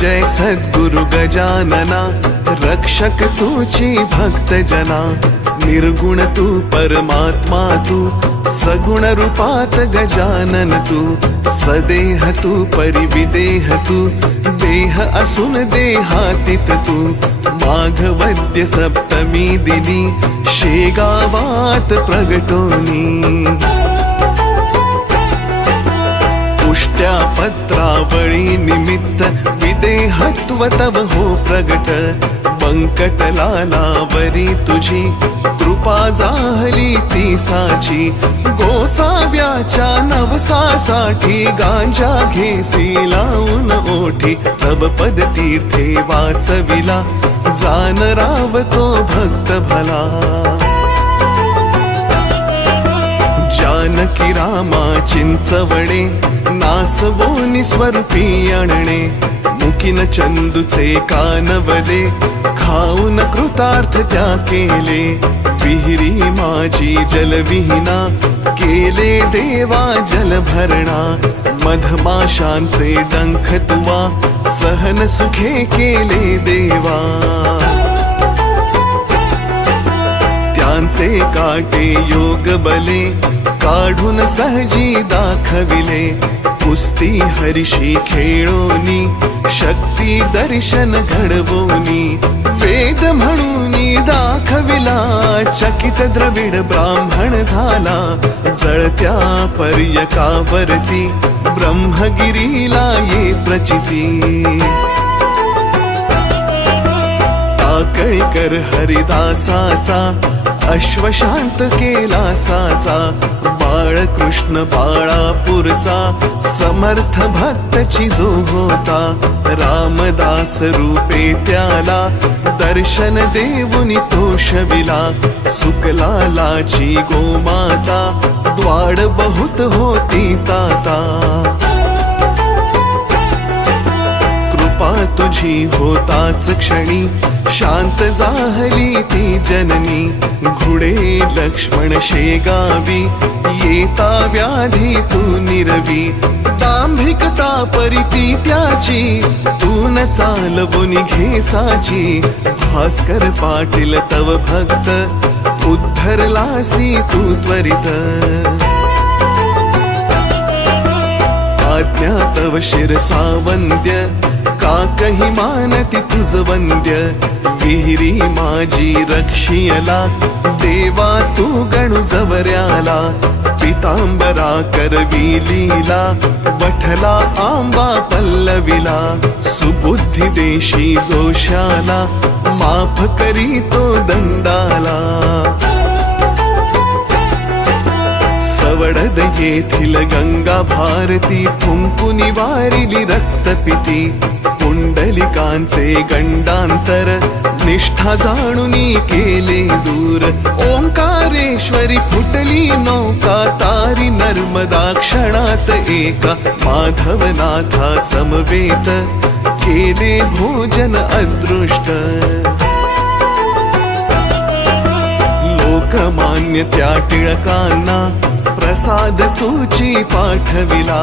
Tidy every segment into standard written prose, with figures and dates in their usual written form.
जय सद्गुरु गजानना, रक्षक तूची भक्त जना। निर्गुण तू परमात्मा तू, सगुण रूपात गजानन तू। सदेह तू परिविदेह तू, देह असून देहातीत तू। माघवद्य सप्तमी दिनी, शेगावात प्रगटोनी। पुष्ट्या पत्रावळी निमित्त, विदेहत्व तव हो प्रगट। बंकटलालावरी तुझी, कृपा जाहली ती साची। गोसाव्याच्या नवसासाठी, गांजा घेसी लावून ओठी। तव पद तीर्थे वाचविला, जान रावतो भक्त भला। जानकी रामा चिंचवणे, नासवोनी स्वरूपी आणणे। मुकीन चंदूचे कानवले, खाऊन कृतार्थ त्या केले। विहिरी माझी जलविहीना, केले देवा जल भरणा। मधमाशांचे डंख तुवा, सहन सुखे केले देवा। त्यांचे काटे योग बले, काढून सहजी दाखविले। कुस्ती हरिशी खेळोनी, शक्ती दर्शन घडवोनी। वेद म्हणूनी दाखविला, चकित द्रविड ब्राह्मण झाला। जळत्या पर्यकावरती, ब्रह्मगिरीला ये प्रचिती। टाकळीकर हरिदासाचा, अश्वशांत केला साचा। बाळकृष्ण बाळापूरचा, समर्थ भक्तची जो होता। रामदास रूपे त्याला, दर्शन देऊनी तोषविला। सुकलालाची गोमाता, द्वाड बहुत होती ताता। कृपा तुझी होताच क्षणी, शांत जाहली ती जननी। घुडे लक्ष्मण शेगावी, येता व्याधी तू निरवी। दांभिकता परिती त्याची, तू न चालवून घेसाची। भास्कर पाटील तव भक्त, उद्धरलासी तू त्वरित। आज्ञा तव शिरसावंद्य, काकही मानती तुझ वंद्य। विहिरी माझी रक्षियला, देवा तू गणु जवऱ्याला। पितांबरा करवी लीला, वठला आंबा पल्लविला। सुबुद्धी देशी जोशाला, माफ करी तो दंडाला। सवडद येथील गंगा भारती, फुंकुनी वारिली रक्तपिती। पुंडलिकांचे गंडांतर, निष्ठा जाणुनी केले दूर। ओंकारेश्वरी फुटली नौका, तारी नर्मदा क्षणात एका। माधवनाथा समवेत, केले भोजन अदृष्ट। लोकमान्य त्या टिळकांना, प्रसाद तुची पाठविला।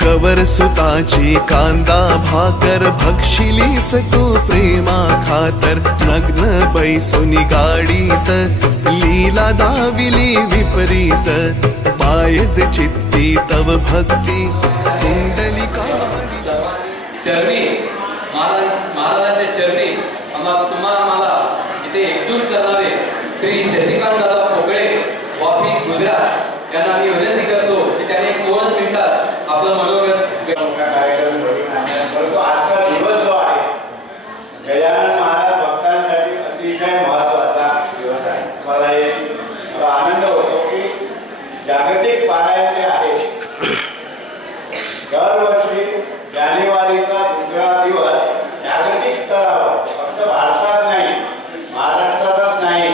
कवर सुताची कांदा भाकर, भक्षिलीस तू प्रेमा खातर। नग्न बैसोनी गाडीत, लीला दाविली विपरीत। पायजे चित्ती तव भक्ती, कुंडलिका चरणी महाराजांच्या चरणी तुम्हाला इथे एकजूट करणारे श्री शशिकांत दादा पोकळे वापी गुजरात यांना मी विनंती करतो की त्यांनी 2 मिनिटात आपलं मनोगत परंतु आजचा दिवस जो आहे गजानन महाराज भक्तांसाठी अतिशय महत्त्वाचा दिवस आहे। मला एक आनंद होतो की जागतिक पारायण जे आहे दरवर्षी जानेवारीचा 2रा दिवस जागतिक स्तरावर फक्त भारतात नाही महाराष्ट्रातच नाही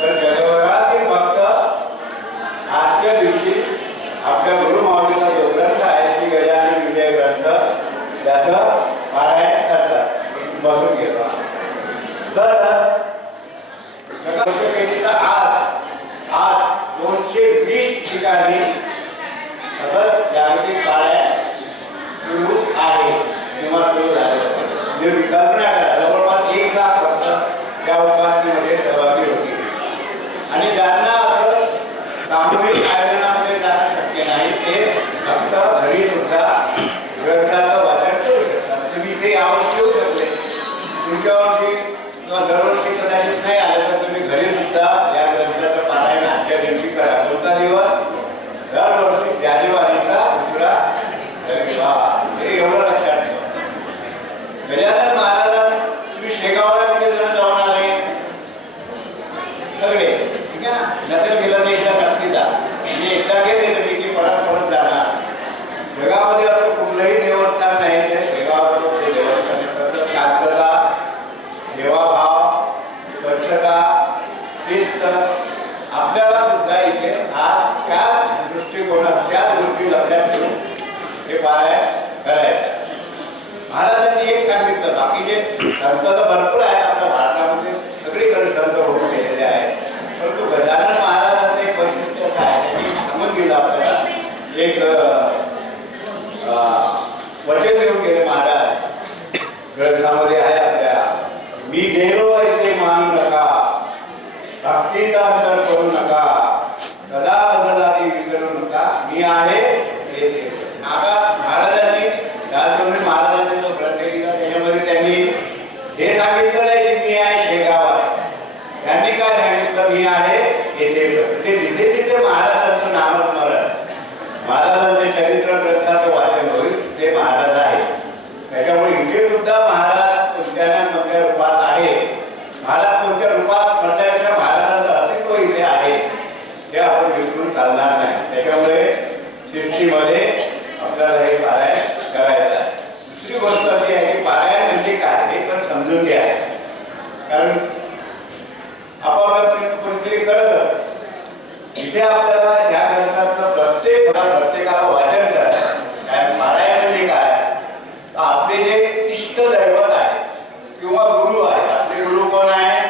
तर जगभरातील भक्त आजच्या दिवशी आपल्या गुरुमाऊलीचा जो ग्रंथ आहे श्री गजानन विजय ग्रंथ त्याचं पारायण करतात। बसून घेतो तर जगभरातील आज 220 ठिकाणी असंच जागतिक पारायण सुरू आहे किंवा सुरू झालेलं असेल। सामूहिक आयोजनामध्ये जाणं शक्य नाही, ते फक्त घरी सुद्धा ग्रंथाचं वाचन करू शकतात. तुम्ही इथे यावर्षी येऊ शकले, पुढच्या वर्षी किंवा दरवर्षी कदाचित नाही आलं तर तुम्ही घरी सुद्धा या ग्रंथाचं पारायण आजच्या दिवशी करा. कोणता दिवस? दरवर्षी जानेवारीचा दुसरा रविवार. हे एवढं लक्षात ठेवा. गजानन महाराज तुम्ही शेगावला किती जण जाऊन आले? सगळे, ठीक आहे ना? नसेल गेलं तर एकदा नक्की जा. मी एकदा गेले तुम्ही की परत परत जाणार. जगामध्ये असं कुठलंही देवस्थान नाही जे शेगावचं ते देवस्थान आहे. तसं शांतता, सेवाभाव, स्वच्छता, शिस्त आपल्याला सुद्धा इथे आज त्याच दृष्टिकोनात त्याच गोष्टी लक्षात ठेवून हे पारायण करायचं. महाराजांनी एक सांगितलं, बाकीचे संत तर भरपूर आहेत आपल्या भारतामध्ये, सगळीकडे संत होऊन गेलेले आहेत, परंतु गजानन महाराजांचं एक वैशिष्ट्य असं आहे, त्यांनी सांगून दिलं आपल्याला. एक वचन देऊन गेले महाराज, ग्रंथामध्ये आहे आपल्या, मी गेलो ऐसे मानू नका, भक्तीचा अंतर करू नका, कदा बदलादी विसरू नका, मी आहे येथे. आता महाराजांनी दासगणू महाराजांनी जो ग्रंथ लिहिला त्याच्यामध्ये त्यांनी हे सांगितलं नाही की मी आहे शेगावात. त्यांनी काय सांगितलं? मी आहे येथे. ते जिथे जिथे महाराजांचं नामस्मरण, महाराजांचे चरित्र ग्रंथाचं वाचन होईल ते महाराज आहे. त्याच्यामुळे इथे सुद्धा महाराज कोणत्या ना कोणत्या रूपात आहे. महाराज कोणत्या रूपात म्हटल्यापेक्षा महाराजांचं अस्तित्व इथे आहे हे आपण विसरून चालणार नाही. त्याच्यामुळे शिस्तीमध्ये आपल्याला हे पारायण करायचं आहे. दुसरी गोष्ट अशी आहे की पारायण म्हणजे काय हे पण समजून घ्या, कारण आपापल्यापर्यंत कोणीतरी करत असतं. इथे आपल्याला या ग्रंथाचं प्रत्येकाला वाचन करायचं. कारण पारायण म्हणजे काय? आपले जे इष्ट दैवत आहे किंवा गुरु आहे, आपले गुरु कोण आहे?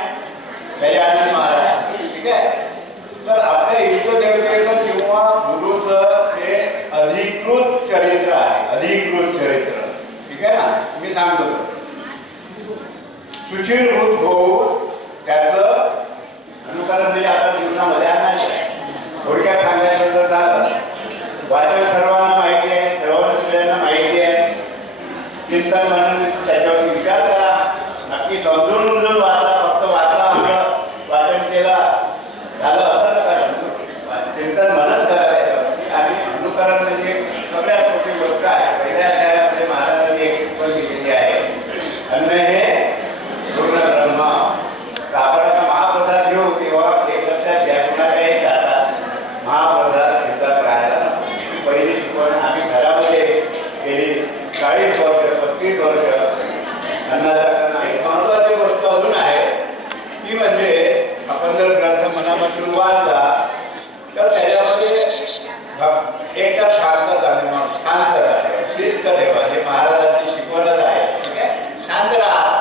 गजानन महाराज, ठीक आहे. तर आपल्या इष्टदेवतेचं किंवा गुरुचं हे अधिकृत चरित्र आहे, अधिकृत चरित्र, ठीक आहे ना. मी सांगतो, सुचिरभूत होऊन त्याचं अनुकरण म्हणजे आता जीवनामध्ये आणायचं. थोडक्यात सांगायचं तर झालं, वाचन सर्वांना माहिती आहे, सर्वांना माहिती आहे, चिंतन म्हणून त्याच्यावर विचार करा, नक्की समजून उमजून वाचा. फक्त वाचा वाचन केला झालं असं नका, चिंतन म्हणत करा त्याच्यावरती. आणि अनुकरण म्हणजे सगळ्यात मोठी गोष्ट आहे. पहिल्या अध्यायामध्ये महाराजांनी एक टिप्पणी दिलेली आहे, अन्न हे पूर्ण ब्रह्म. आपण महाप्रसाद घेऊ तेव्हा एक लक्षात घ्या, कुणाच्याही जातात महाप्रसाद शिल्लक राहायला नको. पहिली शिकवण आम्ही घरामध्ये गेली 40 वर्ष 35 वर्ष अन्नाचा करणं. एक महत्त्वाची गोष्ट अजून आहे ती म्हणजे आपण जर ग्रंथ मनापासून वाचला तर त्याच्यामध्ये एक तर शांतता ठेवा, शिस्त ठेवा. हे महाराजांची शिकवणच आहे, ठीक आहे. शांत राहा.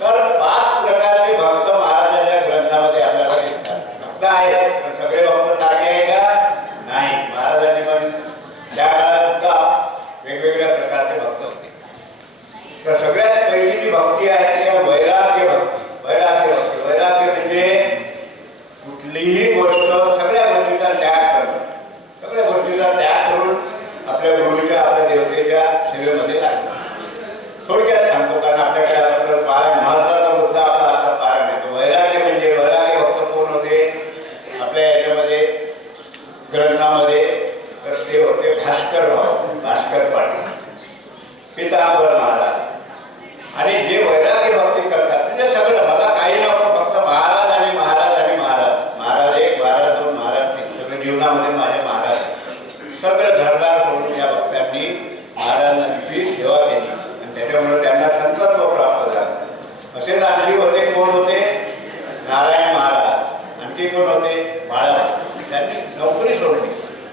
तर 5 प्रकारचे भक्त महाराजांच्या ग्रंथामध्ये आपल्याला दिसतात. भक्त आहेत पण सगळे भक्त सारखे आहे का? नाही. महाराजांनी पण त्या काळात सुद्धा वेगवेगळ्या प्रकारचे भक्त होते. तर सगळ्यात पहिली जी भक्ती आहे ती आहे वैराग्य भक्ती. वैराग्य म्हणजे कुठलीही गोष्ट, सगळ्या गोष्टीचा त्याग करणं, सगळ्या गोष्टीचा त्याग करून आपल्या गुरुच्या, आपल्या देवतेच्या सेवेमध्ये लागणं. थोडक्यात सांगतो, कारण आपल्याकडे आपल्याला पारायण महत्वाचा मुद्दा आपला आजचा पारायण आहे. वैराग्य म्हणजे वैराग्य भक्त कोण होते आपल्या याच्यामध्ये ग्रंथामध्ये? तर ते होते भास्कर पाटील, पितांबर महाराज. आणि जे वैराग्य भक्ती करतात म्हणजे सगळं, मला काही नको, फक्त महाराज आणि महाराज आणि महाराज, महाराज 1 महाराज 2 महाराज 3, सगळं जीवनामध्ये माझे महाराज. सगळं घरदार सोडून या भक्तांनी महाराजांची सेवा केली आणि त्याच्यामुळे त्यांना संतत्व प्राप्त झालं. असेच आणखी होते, कोण होते? नारायण महाराज. आणखी कोण होते? बाळासाहेब. त्यांनी नोकरी सोडली,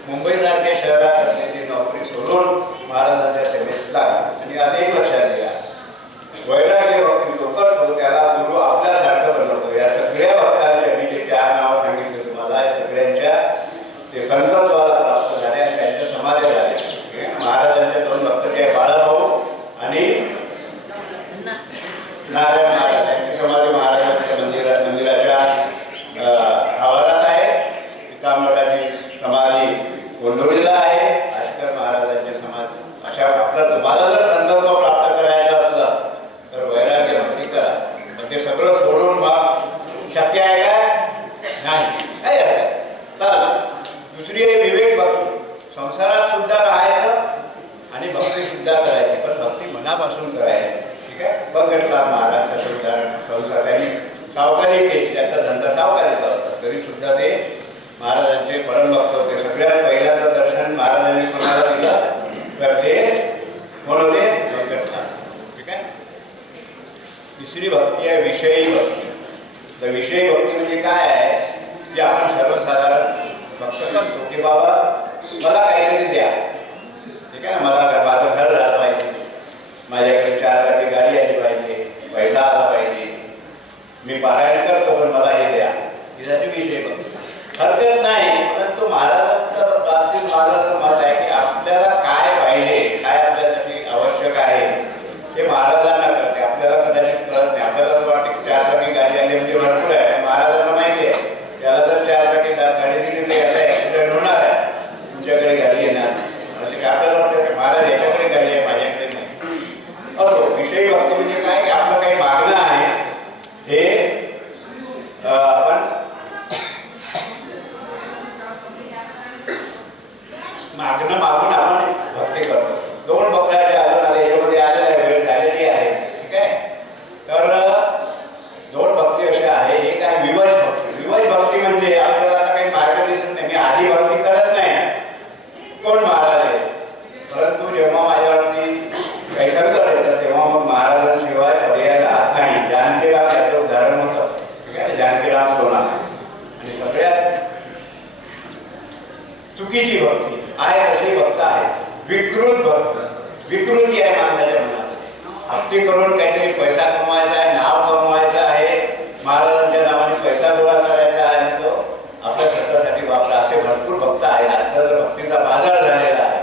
मुंबईसारख्या शहरात असलेली नोकरी सोडून महाराजांच्या सेवेत लागली. आणि आता एक लक्षात घ्या, वैराग्य भक्ती जो करतो त्याला गुरु आपल्यासारखं बनवतो. या सगळ्या भक्तांच्या, मी जे 4 नावं सांगितले तुम्हाला, या सगळ्यांच्या ते संतत्वाला प्राप्त झाले आणि त्यांच्या समाधी झाले. महाराजांच्या 2 भक्त जे बाळाभाऊ आणि नारायण महाराज, त्यांची समाधी महाराजांच्या मंदिराच्या आवारात आहे. पितांबराच्या महाराजांची समाधी गोंधळीला आहे, भास्कर महाराजांची समाधी. अशा आपलं तुम्हाला जर संदर्भ प्राप्त करायचा असला तर वैराग्य भक्ती करा. पण ते सगळं सोडून मग शक्य आहे काय? नाही, काय हरकत चाल. दुसरी आहे विवेक भक्ती. संसारात सुद्धा राहायचं आणि भक्ती सुद्धा करायची, पण भक्ती मनापासून करायची. ठीक आहे. बघितला महाराष्ट्राचं उदाहरण. संसार त्यांनी सावकारी केली, त्याचा धंदा सावकारीचा होता, तरी सुद्धा ते महाराजांचे परमभक्त होते. सगळ्यात पहिल्यांदा दर्शन महाराजांनी कोणाला दिलं तर ते कोण होते? व्यंकटनाथ. ठीक आहे. तिसरी भक्ती आहे विषयी भक्ती. तर विषयी भक्ती म्हणजे काय आहे? जे आपण सर्वसाधारण भक्त करतो की बाबा मला काहीतरी द्या. ठीक आहे. मला माझं घर झालं पाहिजे, माझ्याकडे 4 चाकी गाडी आली पाहिजे, पैसा आला पाहिजे, मी पारायण करतो पण मला हे द्या. त्यासाठी विषय भक्ती. हरकत नाही, परंतु महाराजांच्या बाबतीत माझं असं मत आहे की आपल्याला काय पाहिजे, काय आपल्यासाठी आवश्यक आहे हे महाराजांना कळते, आपल्याला कदाचित कळत नाही. आपल्याला असं वाटतं की 4 चाकी गाडी आली म्हणजे भरपूर आहे. महाराजांना माहिती आहे त्याला जर 4 चाकी गाडी दिली तर याचा ॲक्सिडेंट होणार आहे, तुमच्याकडे गाडी येणार म्हणजे आपल्याला वाटतं की महाराज याच्याकडे गाडी आहे, माझ्याकडे नाही. असो, विषयी भक्ती म्हणजे काय की आपलं काही मागणं आहे हे आपण मागून आपण भक्ती करतो. 2 बकऱ्याचे अजून आले, याच्यामध्ये आलेला आहे, वेळ झालेली आहे. ठीक आहे. तर 2 भक्ती अशा आहे. एक आहे विवश भक्ती. विवश भक्ती म्हणजे आपल्याला आता काही मार्ग दिसत नाही, मी आधी भक्ती करत नाही, कोण महाराज आहे, परंतु जेव्हा माझ्यावरती काही संकट येतं तेव्हा मग महाराजांशिवाय पर्याय राहत नाही. जानकीराम याचं उदाहरण होतं. ठीक आहे. जानकीराम सोना. आणि सगळ्यात चुकीची भक्ती आहे तशी भक्त आहे विकृत भक्ती. विकृती आहे माणसाच्या मनात. भक्ती करून काहीतरी पैसा कमवायचा आहे, नाव कमवायचं आहे, महाराजांच्या नावाने पैसा गोळा करायचा आहे आणि तो आपल्या खर्चासाठी वापरा, असे भरपूर भक्त आहेत. आजचा जर भक्तीचा बाजार झालेला आहे.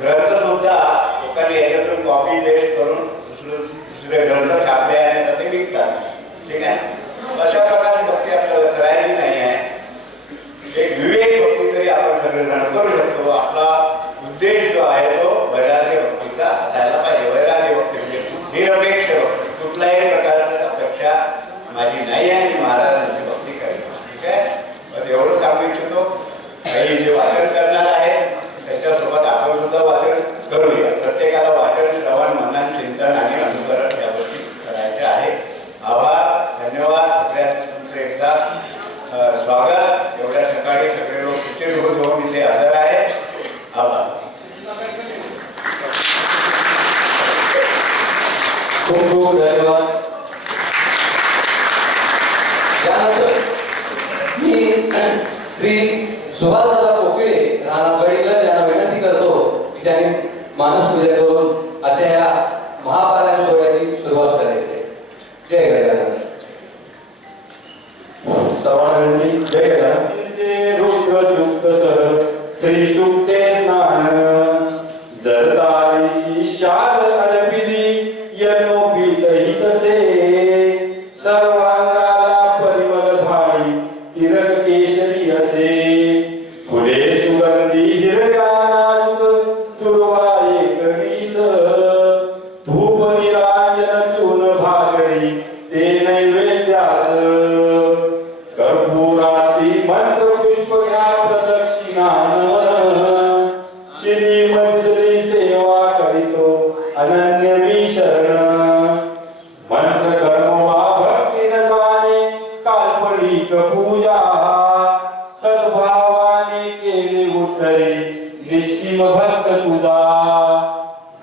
ग्रंथ सुद्धा लोकांनी याच्यातून कॉपी पेस्ट करून दुसरे ग्रंथ छापले आणि ते विकतात. ठीक आहे. अशा प्रकारची भक्ती आपल्याला करायची नाही आहे. एक विवेक भक्ती तरी आपण सगळेजण करू शकतो. आपला उद्देश जो आहे तो वैराग्य भक्तीचा असायला पाहिजे. वैराग्य भक्ती म्हणजे निरपेक्ष भक्ती. कुठल्याही प्रकारची अपेक्षा माझी नाही आहे, मी महाराजांची भक्ती करेन. ठीक आहे. बस एवढं सांगू इच्छितो. काही जे वाचन करणार आहेत त्याच्यासोबत आपण सुद्धा वाचन करूया. प्रत्येकाला वाचन, श्रवण, मनन, चिंतन आणि अनुकरण या गोष्टी करायच्या आहे. आभार, धन्यवाद. सगळ्यांचं तुमचं एकदा स्वागत. एवढ्या सकाळी सगळे लोक उशीर होऊन इथे हजर आहेत. आभार. खूप खूप धन्यवाद. त्यानंतर मी श्री सुभाषदादा कोकिळे राणा गडिंगलज यांना विनंती करतो की त्यांनी मानस पूजा करून आता या महापारायण सोहळ्याची सुरुवात करायची. जय गजानन. सर्वांनी जय गजानन. रुद्रयुक्त सह श्री सुक्ते स्नान जरदारीची शाल अर्पिली यज्ञोपीतही तसे सर्वांगाला परिमल भाळी तिलक केशरी असे फुले सुगंधी हिरव्या नाजूक दुर्वा एक वीस धूप निरांजन चून भागरी ते नैवेद्यास कर्पूराती मंत्र पुष्प घ्या प्रदक्षिणा नमन श्रीमंतरी सेवा करीतो अनन्य मी शरण मंत्र कर्म वा भक्ती न जाणे काल्पनिक पूजा सद्भावाने केले उतरे निश्चिम भक्त तुझा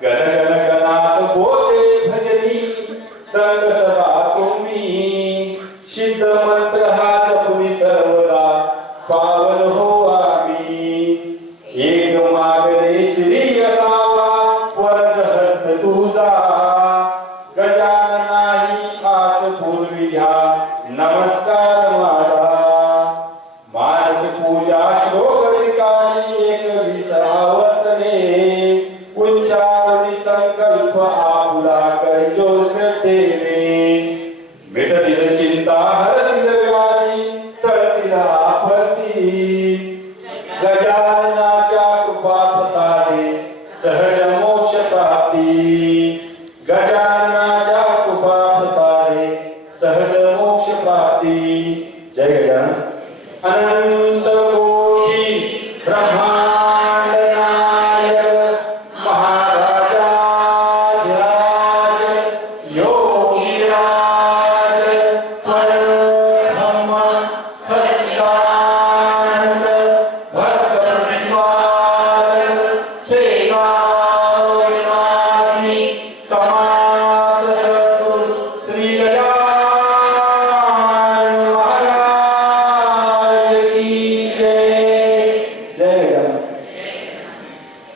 गण गण गणात बोले भजनी रंग सदा तुम्ही सिद्ध मंत्र हा जपुनी सर्वदा पावन हो आम्ही एक मागणे श्री असावा वरद हस्त तुझा गजाननाही आस पूर्वी घ्या नमस्कार माझा मानस पूजा श्लोक ठिकाणी एक विसावर्तने उच्चावणी ब्रह्मांड नायक महाराजाधिराज योगीराज परब्रह्म सच्चिदानंद भक्तविद्वान सेवानिवासी समाज सद्गुरु श्री गजानन महाराज की जय. जय गजानन.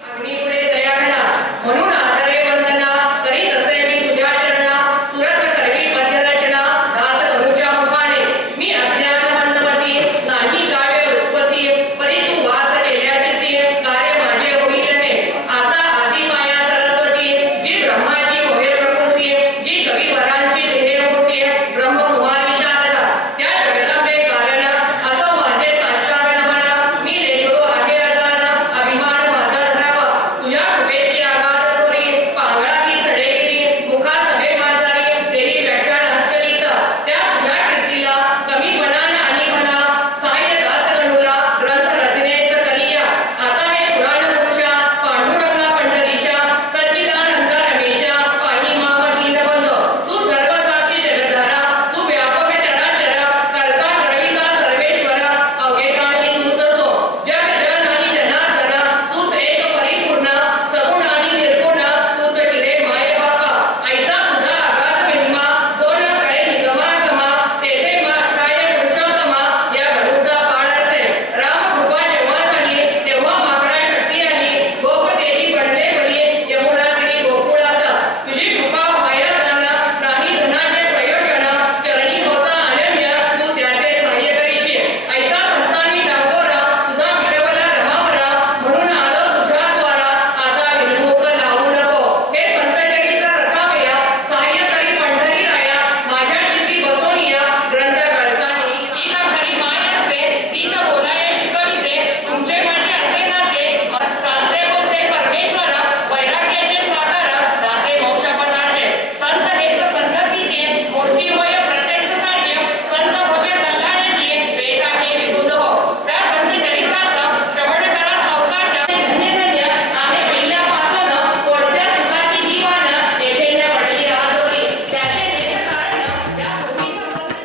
अग्नीपुढे दया घडा म्हणून आदरे वंदना करीत असे मी तुझ्या चरणा सुरस करवी पद्यरचना दास करूच्या मुखाने मी अज्ञान मंदमती नाही काव्य उत्पत्ती परी तू वास केल्या चित्ती कार्य माझे होईल हे आता आदि माया सरस्वती जी ब्रह्माची होय प्रकृती जी कवी वरांची ध्येय होती ब्रह्मकुमारी शारदा त्या जगदंबे कारण असो माझे साष्टांग नमन मी लेकरू आहे अजान अभिमान माझा धरावा तुझ्या कृपेची आगाध तोरी पांगळा की चढेगिरी मुखा सभे माझारी तेही व्याख्यान अस्कलित त्या तुझ्या कीर्तीला कमीपणान आणि मला साह्य दास गणूला ग्रंथ रचनेस करिया आता हे पुराण पुरुषा पांडुरंगा पंढरीशा सच्चिदानंद रमेशा पाही माम दीनबंध तू सर्वसाक्षी जगद्धारा तू व्यापक चराचर कर्ता करविता सर्वेश्वर अवघे काही तूच तो जग जन आणि जनार्दन तूच एक परिपूर्ण सगुण आणि निर्गुण तूच टिरे माय बापा ऐसा तुझा आगाध महिमा जो न कळे निगमागमा तेथे काय पुरुषोत्तमा या गरुचा पाळ असे राम कृपा जेव्हा झाली तेव्हा माकडा शक्ती आली गोप तेही बनले बली यमुना तिरी गोकुळात तुझी कृपा माया जाना नाही धनाचे प्रयोजन चरणी होता अनन्य तू त्याचे सहाय्य करीशी ऐसा संतांनी डांगोरा तुझा मिटवला रमावरा म्हणून आलो तुझ्या द्वारा आता विनमुख लावू नको हे संत चरित्र रचावया सहाय्य करी पंढरी राया माझ्या चित्ती बसोनिया ग्रंथ कळसानी चित खरी माय असते तीच बोलाय शिकविते तुमचे माझे असे नाते चालते बोलते परमेश्वर वैराग्याचे सागर दाते मोक्ष पदाचे संत हेच संगतीचे मूर्तिमय प्रत्यक्ष साचे संत भव्य कल्याणाचे वेद आहे विबुध हो त्या संत चरित्राचा श्रवण करा सावकाश धन्य धन्य आहे पहिल्यापासून कोणत्या सुखाची जीवन येथे न पडली आजोरी त्याचे हेच कारण त्या भूमीचा संत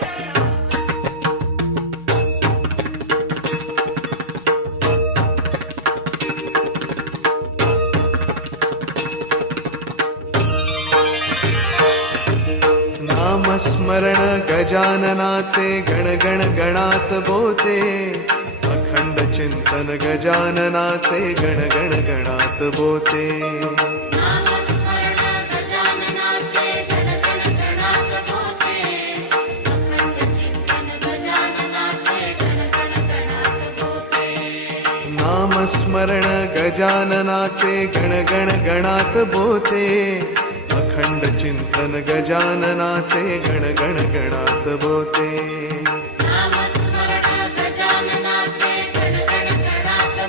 नामस्मरण गजाननाचे गण गण गणात बोते अखंड चिंतन गजाननाचे गण गण गणात बोते नामस्मरण गजाननाचे गण गण गणात होते अखंड चिंतन गजाननाचे गण गण गणात होते नामस्मरण गजाननाचे गण गण गणात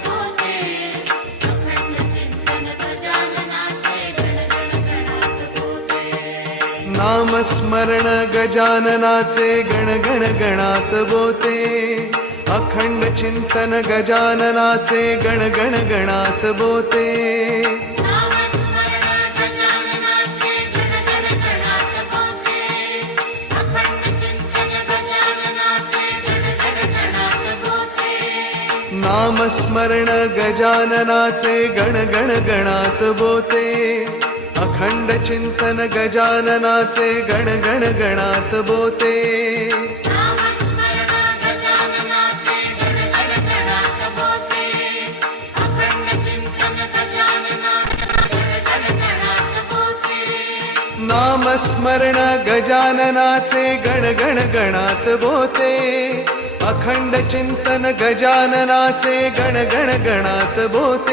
बोते अखंड चिंतन गजाननाचे गण गण गणात बोते नामस्मरण गजाननाचे गण गण गणात होते अखंड चिंतन गजाननाचे गण गण गणात होते नामस्मरण गजाननाचे गण गण गणात बोते अखंड चिंतन गजाननाचे गण गण गणात बोते नामस्मरण गजाननाचे गण गण गणात होते अखंड चिंतन गजाननाचे गण गण गणात होते नामस्मरण गजाननाचे गण गण गणात बोते अखंड चिंतन गजाननाचे गण गण गणात बोते नामस्मरण गजाननाचे गण गण गणात होते अखंड चिंतन गजाननाचे गण गण गणात होते नामस्मरण गजाननाचे गण गण गणात बोते अखंड चिंतन गजाननाचे गण गण गणात बोते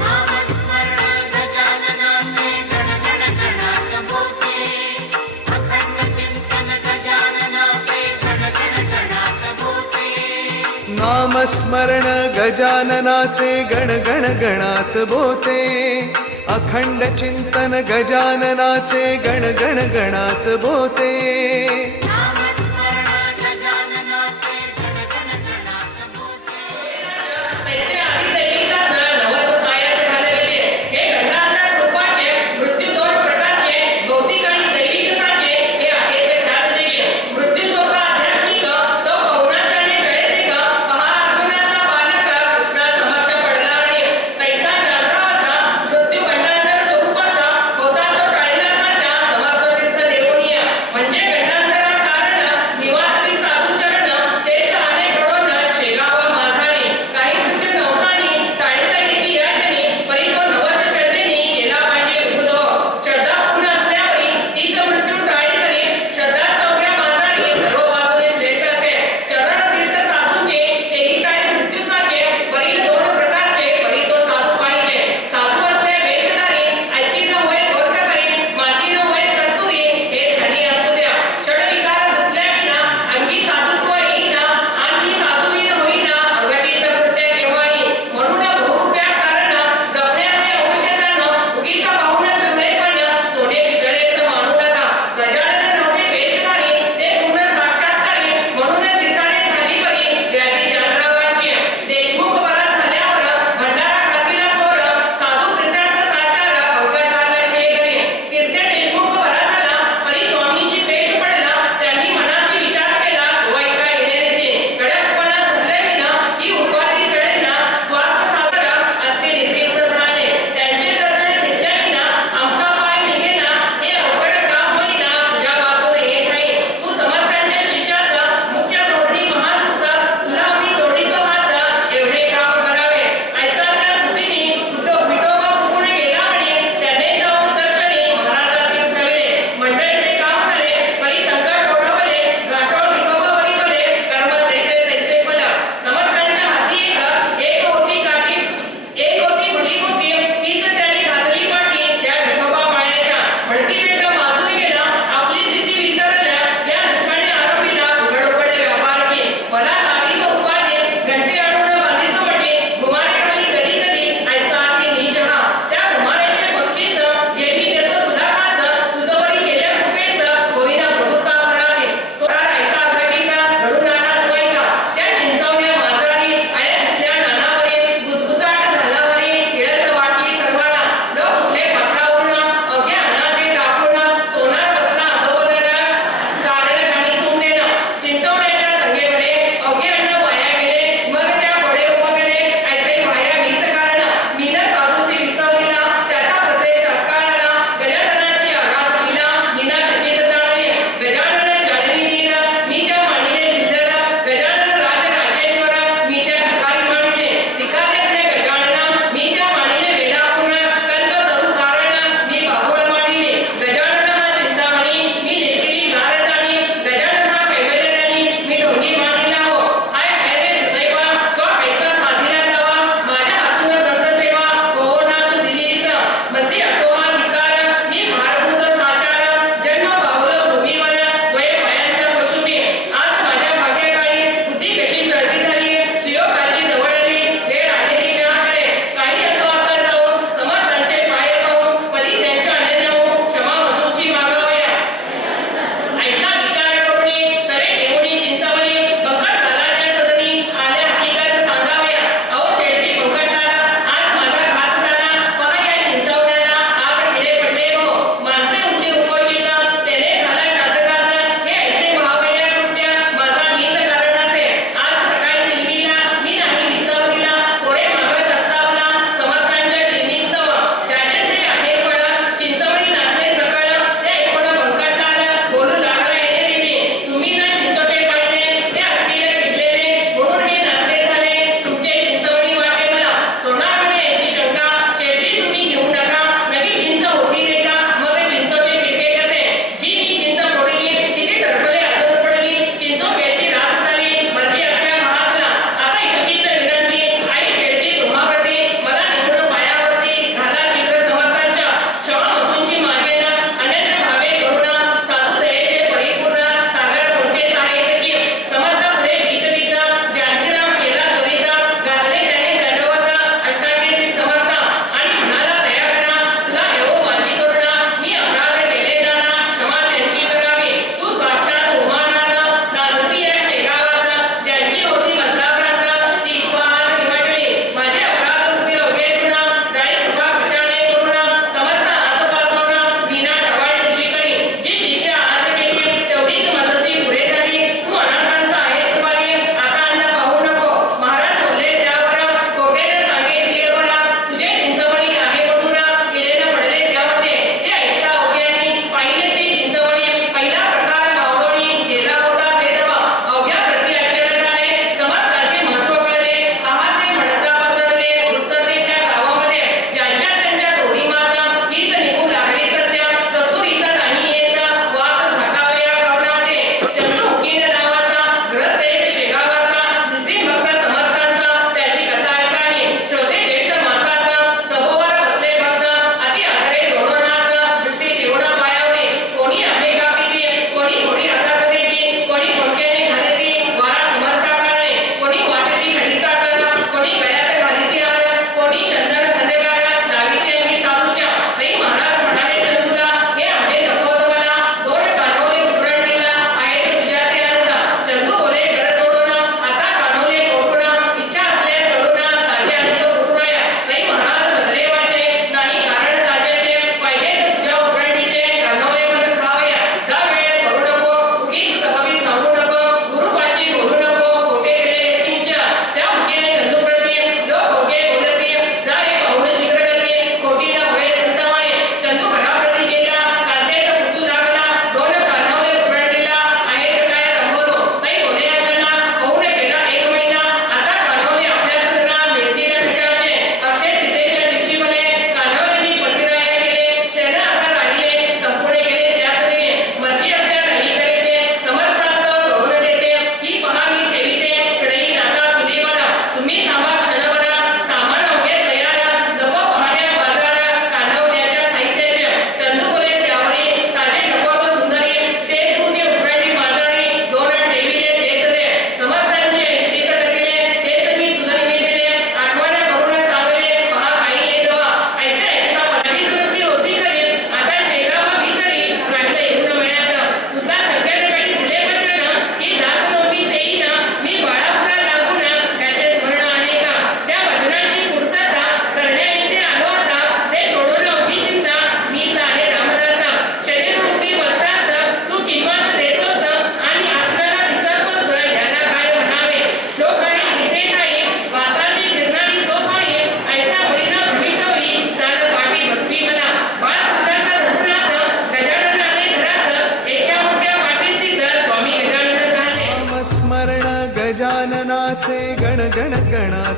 नामस्मरण गजाननाचे गण गण गणात होते अखंड चिंतन गजाननाचे गण गण गणात होते नामस्मरण गजाननाचे गण गण गणात बोते अखंड चिंतन गजाननाचे गण गण गणात बोते नामस्मरण गजाननाचे गण गण गणात होते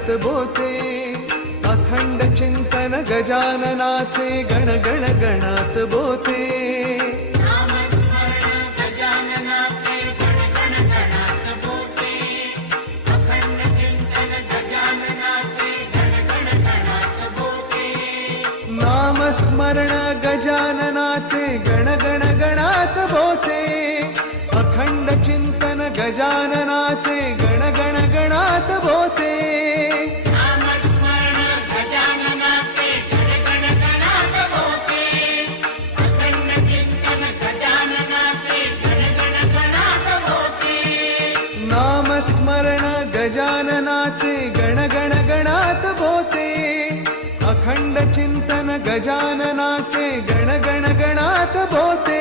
गणात बोते अखंड चिंतन गजाननाचे गण गण गणात बोते नामस्मरण गजाननाचे गण गण गणात बोते अखंड चिंतन गजाननाचे गण गण गणात बोते नामस्मरण गजाननाचे गण गण गणात बोते अखंड चिंतन गजाननाचे गण गण गणात बोते नामस्मरण गजाननाचे गण गण गणात बोते अखंड चिंतन गजाननाचे गण गण गणात बोते नामस्मरण गजाननाचे गण गण गणात बोते अखंड चिंतन गजाननाचे गण गण गणात बोते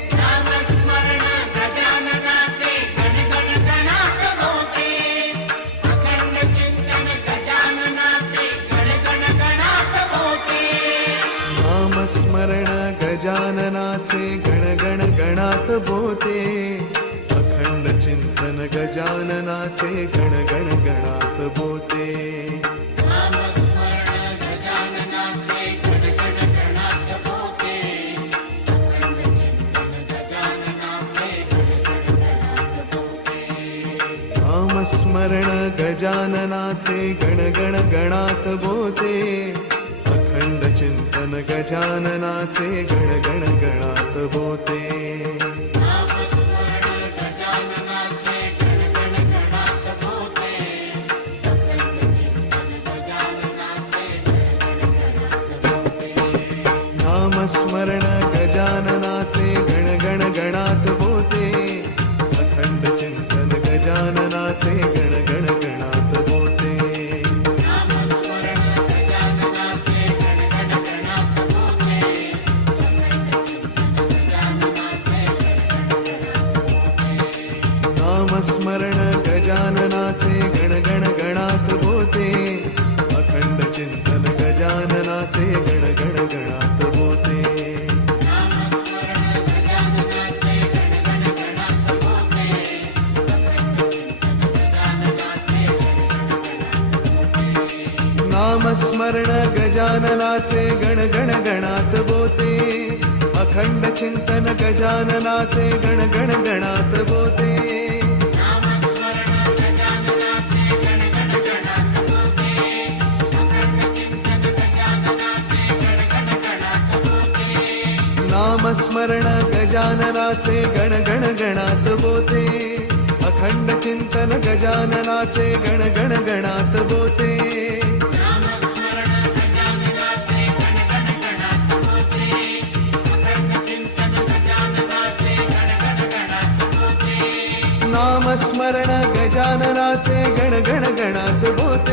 नामस्मरण गजाननाचे गण गण गणात बोते अखंड चिंतन गजाननाचे गण गण गणात बोते नामस्मरण गजाननाचे गण गण गणात बोते अखंड चिंतन गजाननाचे गण गण गणात बोते नामस्मरण गजाननाचे गण गण गणात बोते अखंड चिंतन गजाननाचे गण गण गणात बोते नामस्मरण गजाननाचे गण गण गणात बोते अखंड चिंतन गजाननाचे गण गण गणात बोते नामस्मरण गजाननाचे गण गण गणात बोते अखंड चिंतन गजाननाचे गण गण गणात बोते नामस्मरण गजाननाचे गण गण गणात बोते अखंड चिंतन गजाननाचे गण गण गणात बोते नामस्मरण गजाननाचे गण गण गणात बोते अखंड चिंतन गजाननाचे गण गण गणात बोते नामस्मरण गजाननाचे गण गण गणात बोते अखंड चिंतन गजाननाचे गण गण गणात बोते नामस्मरण गजाननाचे गण गण गणात बोते अखंड चिंतन गजाननाचे गण गण गणात बोते नामस्मरण गजाननाचे गण गण गणात बोते अखंड चिंतन गजाननाचे गण गण गणात बोते नामस्मरण गजाननाचे गण गण गणात बोते अखंड चिंतन गजाननाचे गण गण गणात बोते नामस्मरण गजाननाचे गण गण गणात बोते अखंड चिंतन गजाननाचे गण गण गणात बोते नामस्मरण गजाननाचे गण गण गणात बोते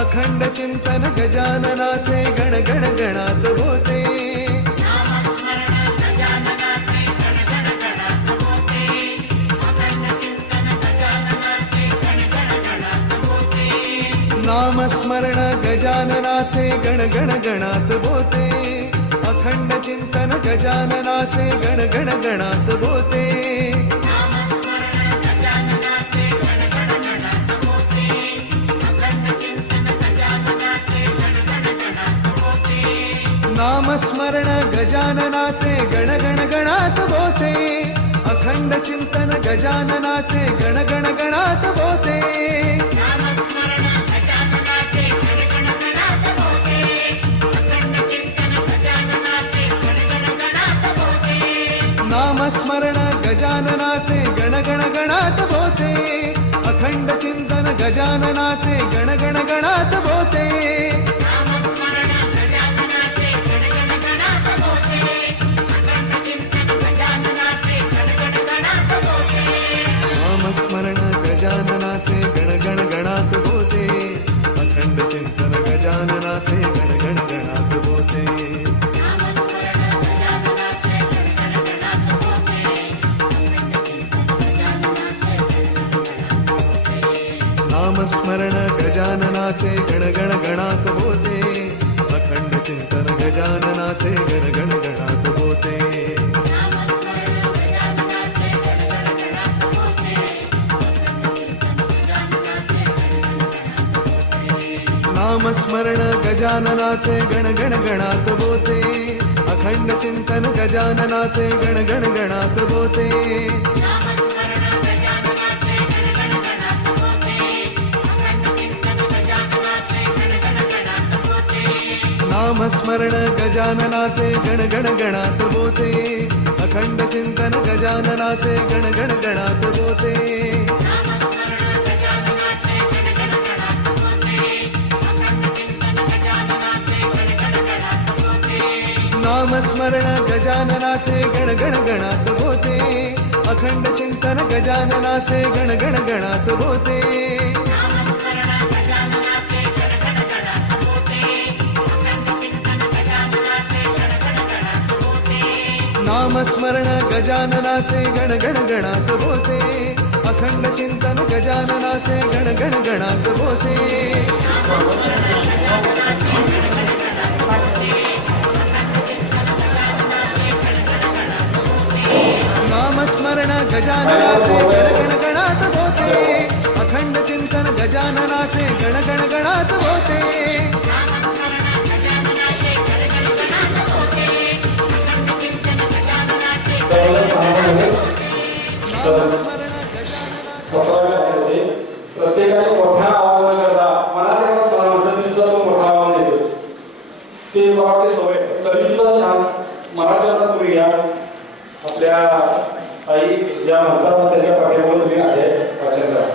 अखंड चिंतन गजाननाचे गण गण गणात बोते नामस्मरण गजाननाचे गण गण गणात बोते अखंड चिंतन गजाननाचे गण गण गणात बोते नामस्मरण गजाननाचे गण गण गणात बोते अखंड चिंतन गजाननाचे गण गण गणात बोते नामस्मरण गजाननाचे गण गण गणात बोते अखंड चिंतन गजाननाचे गण गण गणात बोते नामस्मरण गजाननाचे गण गण गणात बोते अखंड चिंतन गजाननाचे गण गण गणात बोते नामस्मरण गजाननाचे गण गण गणात बोते अखंड चिंतन गजाननाचे गण गण गणात बोते नामस्मरण गजाननाचे गण गण गणात बोते अखंड चिंतन गजाननाचे गण गण गणात बोते नामस्मरण गजाननाचे गण गण गणात बोते अखंड चिंतन गजाननाचे गण गण गणात बोते नामस्मरण गजाननाचे गण गण गणात बोते अखंड चिंतन गजाननाचे गण गण गणात बोते नामस्मरण गजाननाचे गण गण गणात बोते अखंड चिंतन गजाननाचे गण गण गणात बोते नामस्मरण गजाननाचे गण गण गणात बोते अखंड चिंतन गजाननाचे गण गण गणात बोते नामस्मरण गजाननाचे गण गण गणात बोते अखंड चिंतन गजाननाचे गण गण गणात बोते नामस्मरण गजाननाचे गण गण गणात बोते अखंड चिंतन गजाननाचे गण गण गणात नामस्मरण गजाननाचे गण गण गणात बोते अखंड चिंतन गजाननाचे गण गण गणात बोते नामस्मरण गजाननाचे गण गण गणात होते अखंड चिंतन गजाननाचे गण गण गणात होते नामस्मरण गजाननाचे गण गण गणात बोते अखंड चिंतन गजाननाचे गण गण गणात बोते नामस्मरण गजाननाचे गण गण गणात होते अखंड चिंतन गजाननाचे गण गण गणात होते नामस्मरण गजाननाचे गण गण गणात बोते अखंड चिंतन गजाननाचे गण गण गणात बोते नामस्मरण गजाननाचे गण गण गणात होते अखंड चिंतन गजाननाचे गण गण गणात होते नामस्मरण गजाननाचे गण गण गणात होते अखंड चिंतन गजाननाचे गण गण गणात होते प्रत्येकाने मोठ्या आवाज करता मनात सुद्धा तो मोठा आवाज देतो ते बाबा ते सवय तरी सुद्धा शांत मनात तुम्ही घ्या आपल्या आई ज्या म्हणतात त्याच्या पाठीमागे तुम्ही आहे वाचन करा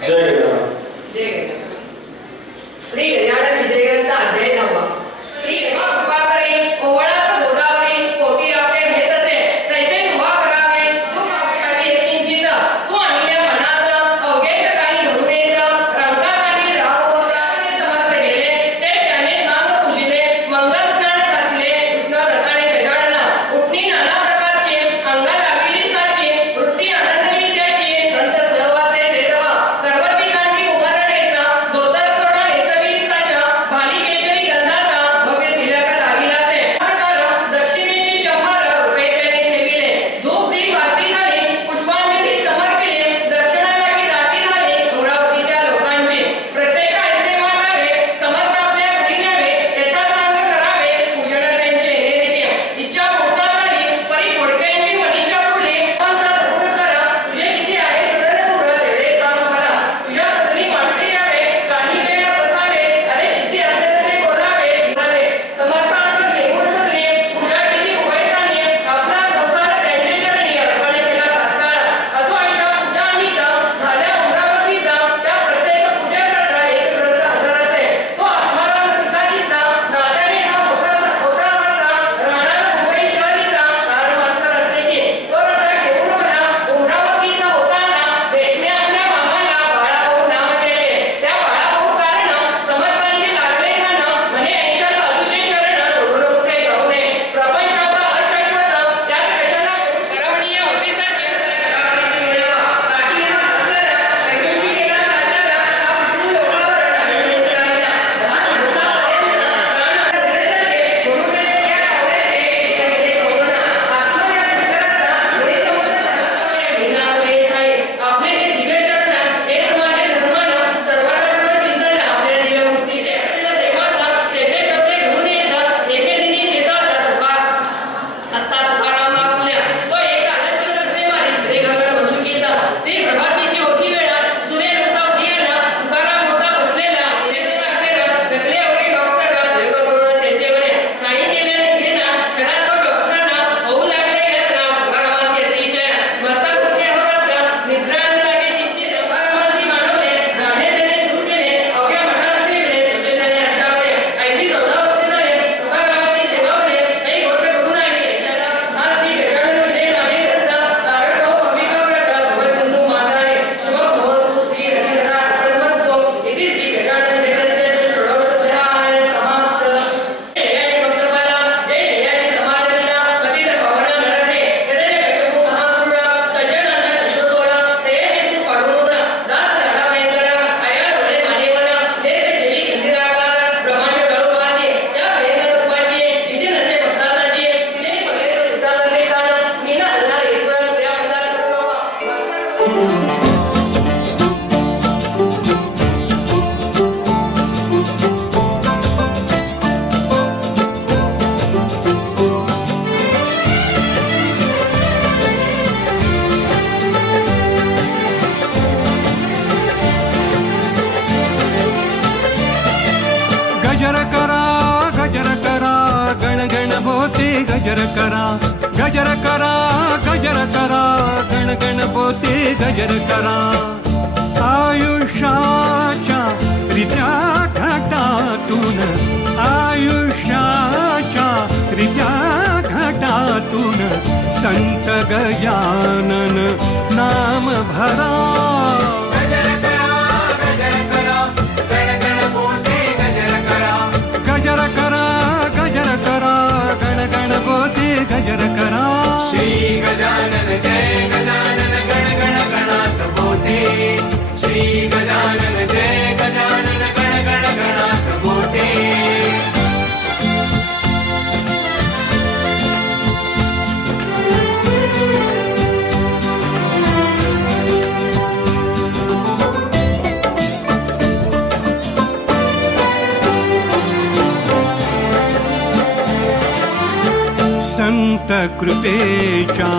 जय गजानन जय गजानन. श्री गजानन विजयग्रंथ अध्याय 9. श्री देवा कृपा करी ओवळास गोदावरी कोटी आपले घेत असे तैसे कृपा करावे तू कापशावी किंचित तू आणल्या मनात अवघे काही घडून येत रंगासाठी राव होता आणि समर्थ गेले ते त्याने सांग पूजिले मंगल स्नान घातले कृष्ण दत्ताने गजानन उठणी नाना प्रकारचे अंगा लाविली साची वृत्ती आनंदली त्याची संत सहवासे देतवा कर्वती गजर करा गजर करा गजर करा गण गणपती गजर करा आयुष्याच्या रित्या घाटातून आयुष्याच्या रित्या घाटातून संत गजानन नाम भरा गजर करा गण गणपती गजर करा गजर करा गजर करा गण गणपती गजर करा श्री गजानन जय गजानन गण गण गणात बोते श्री गजानन जय गजानन गण गण गणात बोते संत कृपेच्या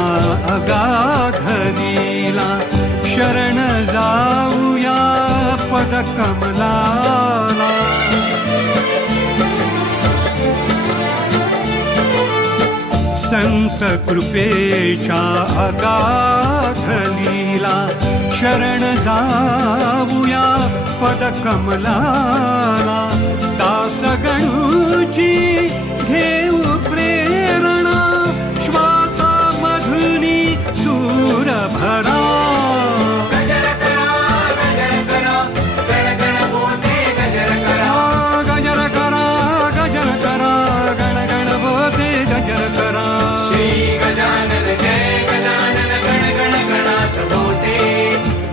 अगाध लीला शरण जाऊया पदकमलाला संत कृपेच्या अगाध लीला शरण जाऊया पदकमलाला दासगणूची घेऊ प्रेरणा श्वासा मधुनी सूर भरा गजर करा गण गणपती गजर करा गजर करा गजर करा गण गणपती गजर करा श्री गजानन जय गजानन गण गण गणात बोते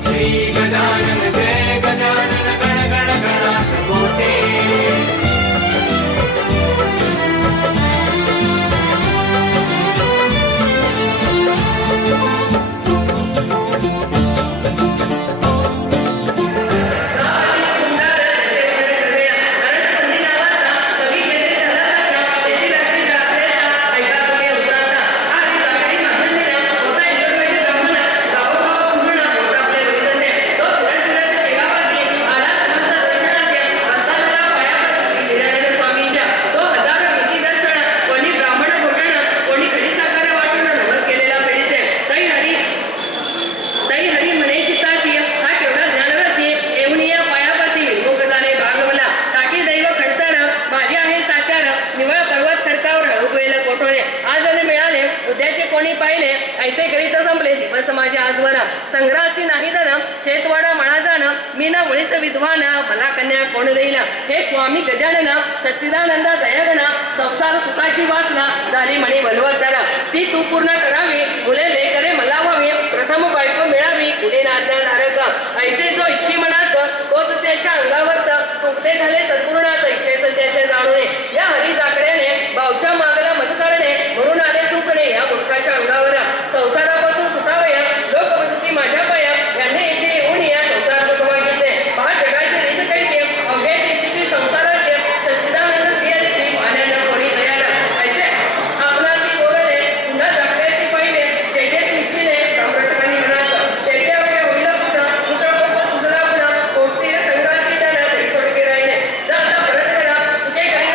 श्री गजानन जय गजानन गण गण गणात बोते ऐसे करीत संपले दिवस माझे आजवर संग्रहाची नाही धन शेतवाडा म्हणा जाण मी ना मुळीच विद्वान मला कन्या कोण देईन हे स्वामी गजानन सच्चिदानंद दयागण संसार सुखाची वासना झाली म्हणे बलवत्तर ती तू पूर्ण करावी मुले लेकरे मला व्हावी प्रथम बायको मिळावी कुणी नात्या धारक ऐसे जो इच्छी मनात तोच त्याच्या अंगावर तुकते झाले सद्गुणात इच्छेच त्याचे जाणूने या हरी जाकड्याने भावच्या मागला मत करणे म्हणून आले तुकणे या मूर्खाच्या अंगावर संसारापासून सुटावया लोकपद्धती माझ्या पाया यांनी इथे येऊन या संसार सुखवागितले पहा जगाची रीत कैसे अव्याची इच्छिती संसाराचे सच्चिदानंद सिंहाची पाण्याला कोणी तयार ऐसे आपला ती बोलले पुन्हा जाकड्याची पाहिले तेथे तुमचीने सम्राटकांनी म्हणत तेथे आपल्या होईल पुन्हा पुत्रापासून तुझला पुन्हा कोणती संघाची त्याला तरी तोडके राहिले जा आता परत करा तुझे काही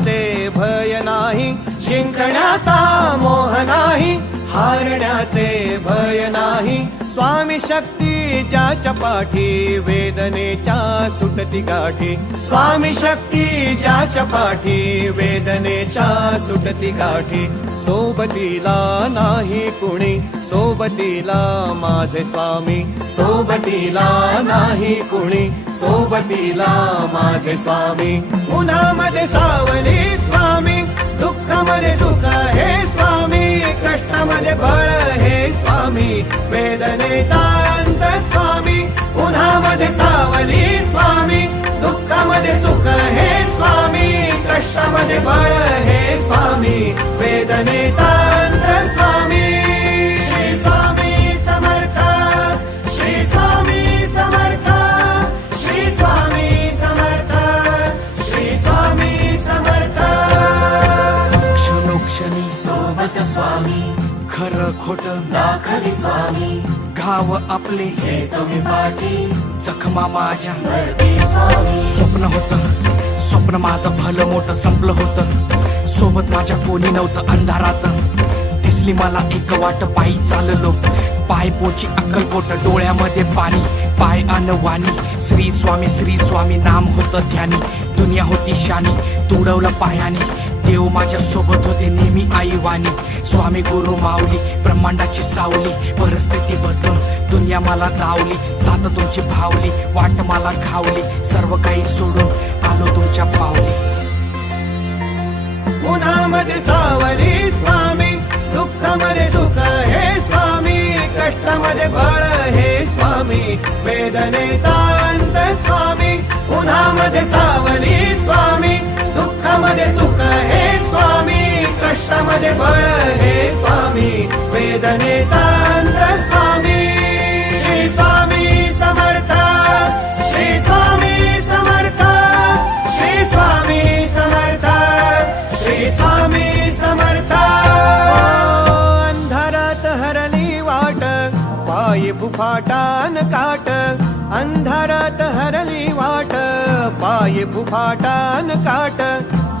जिंकण्याचे भय नाही, जिंकण्याचा मोह नाही, हारण्याचे भय नाही. स्वामी शक्ती ज्याच्या पाठी वेदनेच्या सुटती गाठी, स्वामी शक्ती ज्याच्या पाठी वेदनेच्या सुटती गाठी. सोबतीला नाही कुणी, सोबतीला माझे स्वामी, सोबतीला नाही कुणी, सोबतीला माझे स्वामी. उन्हामध्ये सावली स्वामी, दुःखामध्ये सुख हे स्वामी, कष्टामध्ये बळ हे स्वामी, वेदनेचा अंत स्वामी. उन्हामध्ये सावली स्वामी, दुःखामध्ये सुख हे स्वामी, कष्टामध्ये बळ हे स्वामी, वेदनेचा अंत स्वामी. श्री स्वामी समर्थ, श्री स्वामी समर्थ, श्री स्वामी समर्थ, श्री स्वामी समर्थ. क्षणोक्षणी सोबत स्वामी, खरं खोट दाखवी स्वामी, घाव आपले घेतो मी पाठी, जखमा माझ्या भरती स्वामी. स्वप्न होतं, स्वप्न माझं भलं मोठं संपलं होतं, सोबत माझ्या कोणी नव्हतं. अंधारात दिसली मला एक वाट, पायी चाललो पाय पोची अक्कलकोट, डोळ्यामध्ये पाणी पाय अनवाणी. श्री स्वामी नाम होतं ध्यानी, दुनिया होती शानी, तुडवलं पायाने. देव माझ्या सोबत होते नेहमी आई वाणी. स्वामी गुरु माऊली, ब्रह्मांडाची सावली, परिस्थिती बदलून दुनिया मला धावली. साथ तुमची भावली, वाट मला घावली, सर्व काही सोडून आलो तुमच्या पावली. उन्हामध्ये सावली स्वामी, दुःखामध्ये सुख हे स्वामी, कष्टामध्ये बळ हे स्वामी, वेदनेचा अंत स्वामी. उन्हामध्ये सावली स्वामी, दुःखामध्ये सुख हे स्वामी, कष्टामध्ये बळ हे स्वामी, वेदनेचा अंत स्वामी. श्री स्वामी समर्थ, श्री स्वामी समर्थ, श्री स्वामी समर्थ, श्री स्वामी समर्थ. अंधारात हरली वाट, पायी फुफाटान काट, अंधारात हरली वाट, पायी फुफाटान काट.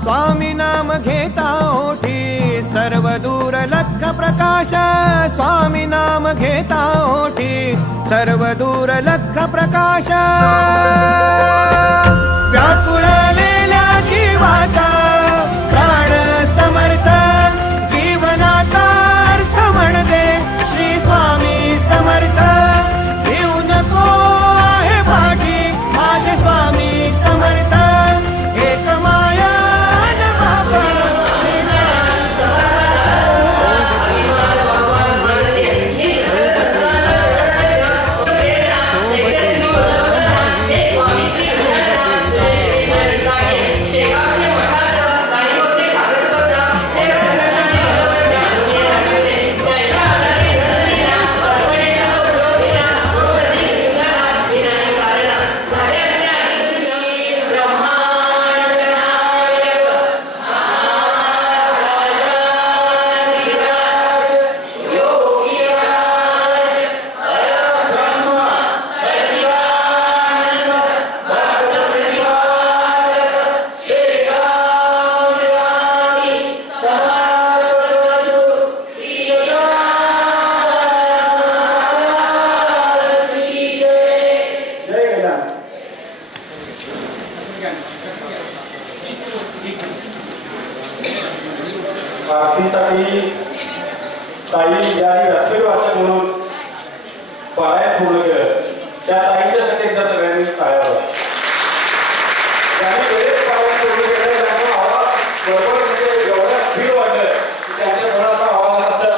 स्वामी नाम घेता ओठी, सर्व दूर लख प्रकाश. स्वामी नाम घेता ओठी, सर्व दूर लख प्रकाश. व्याकुळलेल्या जीवाचा प्राण समर्थ, जीवनाचा अर्थ म्हणजे श्री स्वामी समर्थ. भिऊ नको आहे पाठी माझे स्वामी समर्थ, एक माया न बापा श्री आरतीसाठी ताई याने राष्ट्रीय भाषा म्हणून पारायण पूर्ण केलं. त्या ताईच्यासाठी एकदा सगळ्यांनी टाळ्या वाजवा. त्याने बरेच पारायण पूर्ण केलं, त्यांना आवाज बरोबर म्हणजे एवढा स्पीड वाढलं की त्यांच्या घराचा आवाज असा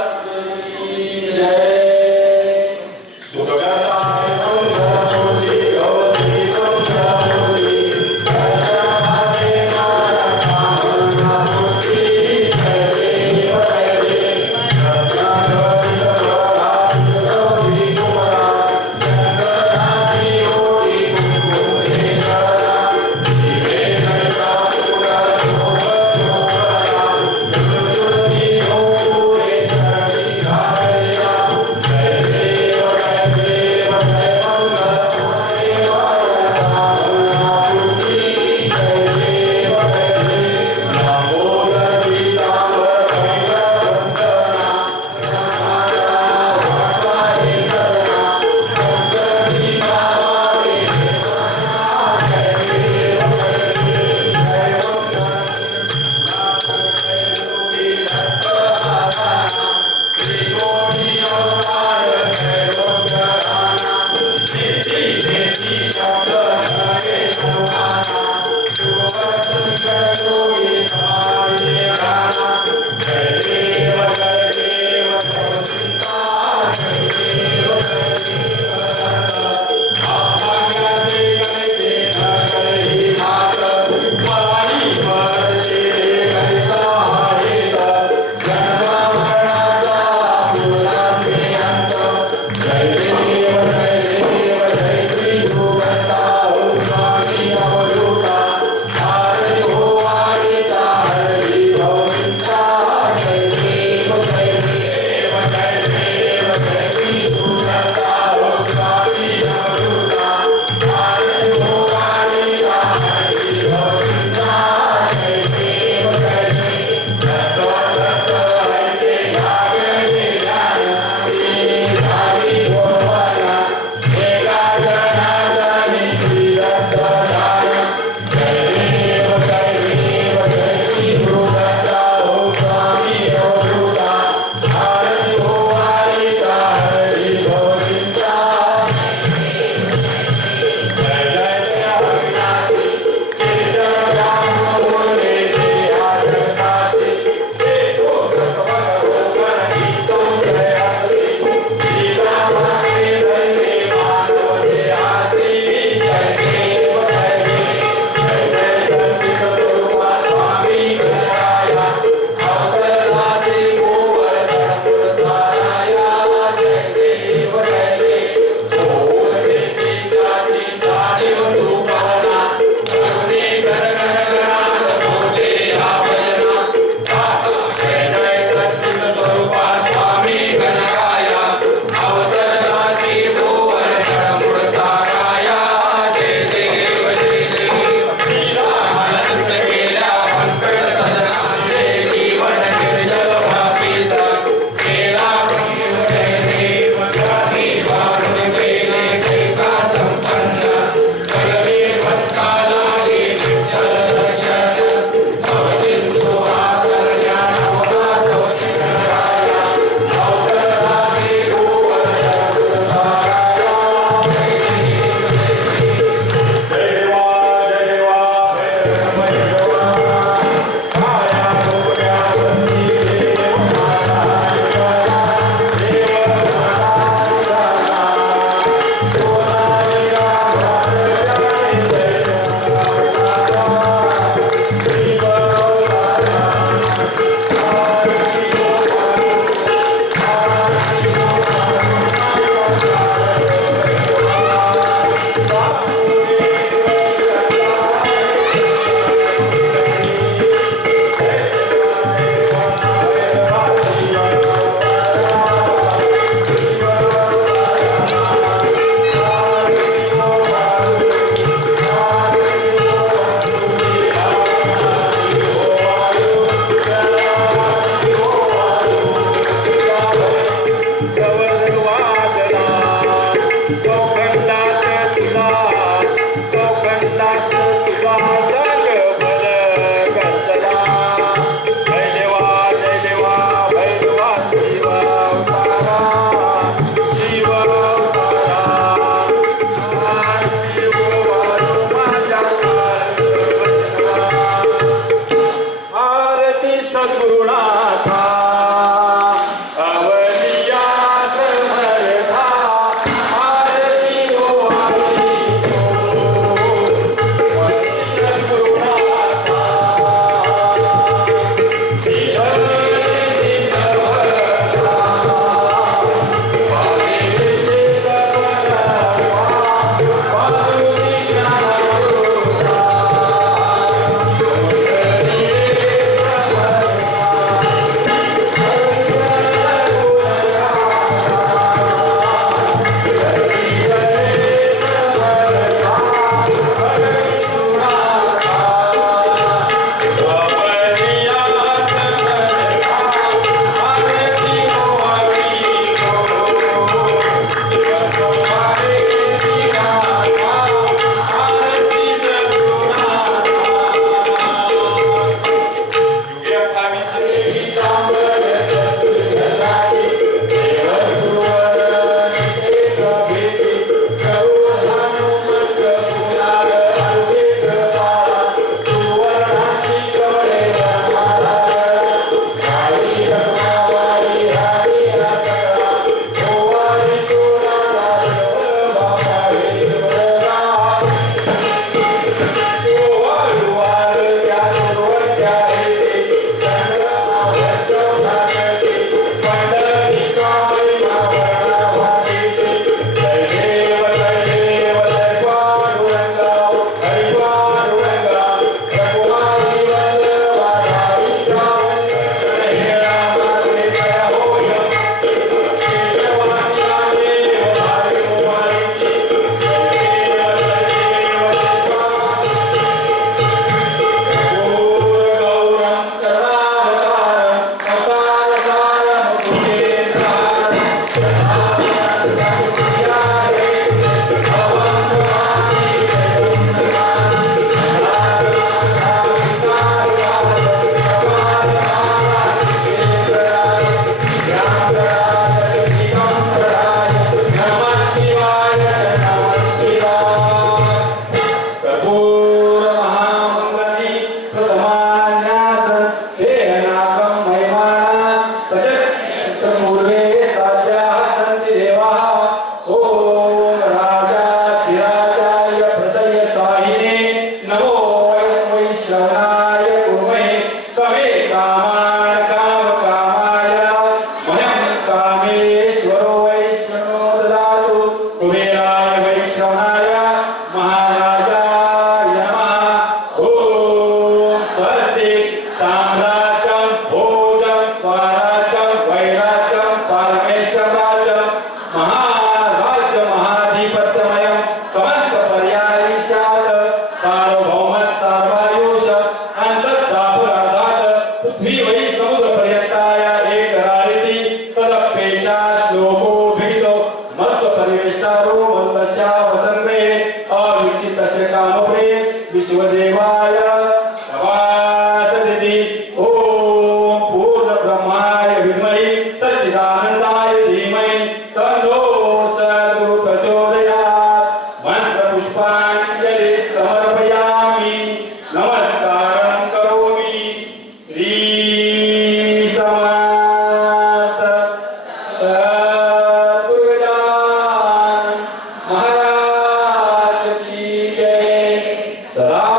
सद्गुरुनाथा अवलिया समर्था आरती हो सदा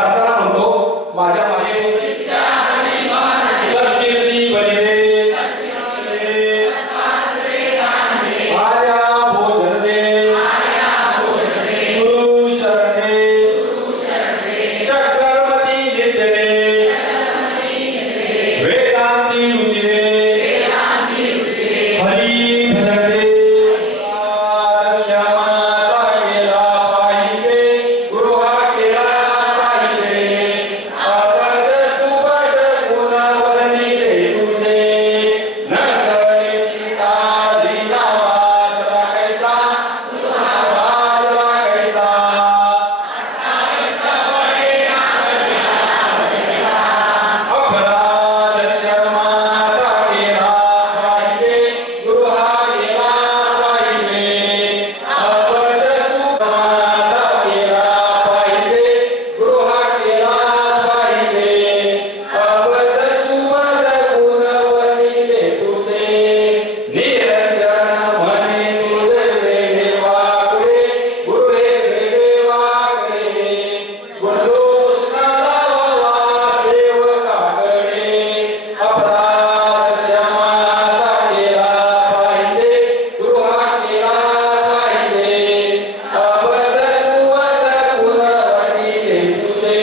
प्रार्थना म्हणतो माझ्या मागे सत्कीर्ती बलिदे आर्या भोजन दे गुरु शरणे चक्रवर्ती नित्य दे वेदांती रुचिरे हरी भजन दे क्षमा केला पाहिजे गृहा केला पाहिजे अवध सुपद गुणवणी तुझे न कळेची काळजी नावाजला कैसा वाजला कैसा अपराध क्षमा केला पाहिजे गृहा केला पाहिजे अवध सुपद केला पाहिजे गृहा केला पाहिजे अवध सुपद गुणवणी तुझे निरंजन म्हणे तुझे वेडे वाकडे गुरुहे वेडे वाकडे गुणदोष न लावा सेवकाकडे अपराध क्षमा केला पाहिजे गृहा केला पाहिजे अवध सुवद गुणवणी तुझे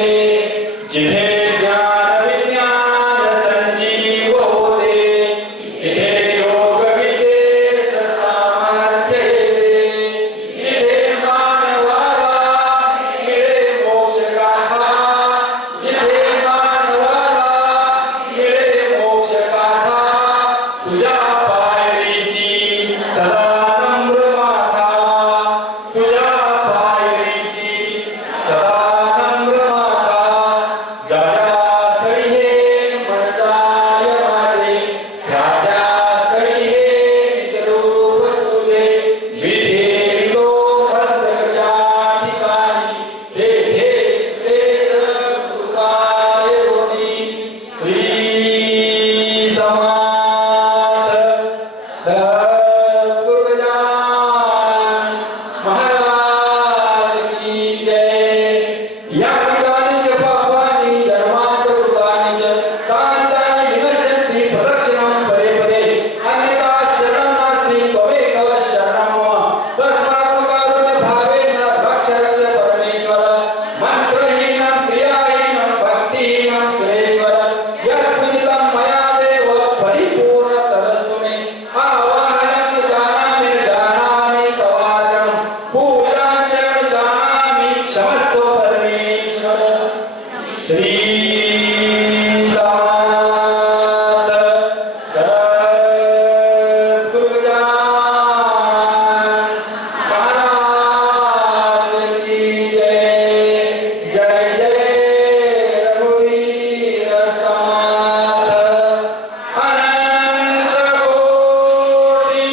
जिथे ज्ञान विज्ञान संजीव होते तिथे योग विद्येस सामर्थ्य येते जिथे मानवाला मिळे मोक्ष गाथा जिथे मानवाला मिळे मोक्ष गाथा तुझ्या पायरीसी सदा नम्र माथा तुझ्या पायरीसी सदा नम्र माथा ज्या स्थळी हे मन जाय माझे त्या स्थळी हे निजरूप तुझे विधेतो मस्तकच्या ठिकाणी हे कृताय होती श्री समाज सद्गुरुजान महाराज की जय या ठिकाणी पापानी धर्मांत कृतानी तानि विनश्यन्ति प्रदक्षिणं परे परे अन्यथा शरणं नास्ति त्वमेव शरणं मम तस्मात् कारुण्य भावेन रक्ष रक्ष परमेश्वर मंत्रहीनं क्रियाहीनं भक्तिहीनं सुरेश्वर यत्पूजितं मया देव परिपूर्ण तदस्तु मे आवाहनं जानामि तवाचनं पूजां च जानामि क्षमस्व परमेश्वर श्री समाज सद्गुरुजान महाराज की जय जय जय रघुवीर समाज अनंत कोटि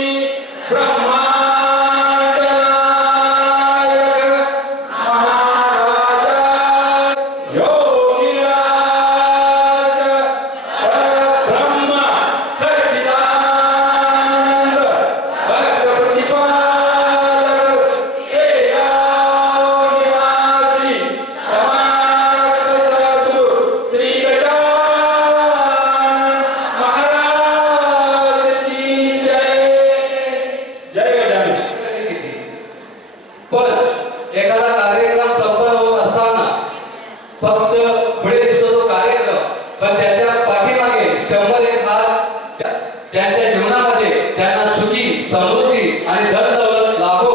ब्रह्मांड नायक महाराजा योगीराज परब्रह्म सच्चिदानंद भक्त प्रतिपादक निवासी समाज सद्गुरु श्री गजानन महाराज की जय जय गजानन पण एखादा कार्यक्रम संपन्न होत असताना फक्त पुढे दिसतो तो कार्यक्रम पण त्याच्या पाठीमागे 101 हात त्यांच्या जीवनामध्ये त्यांना सुखी समृद्धी आणि धन दौलत लाभो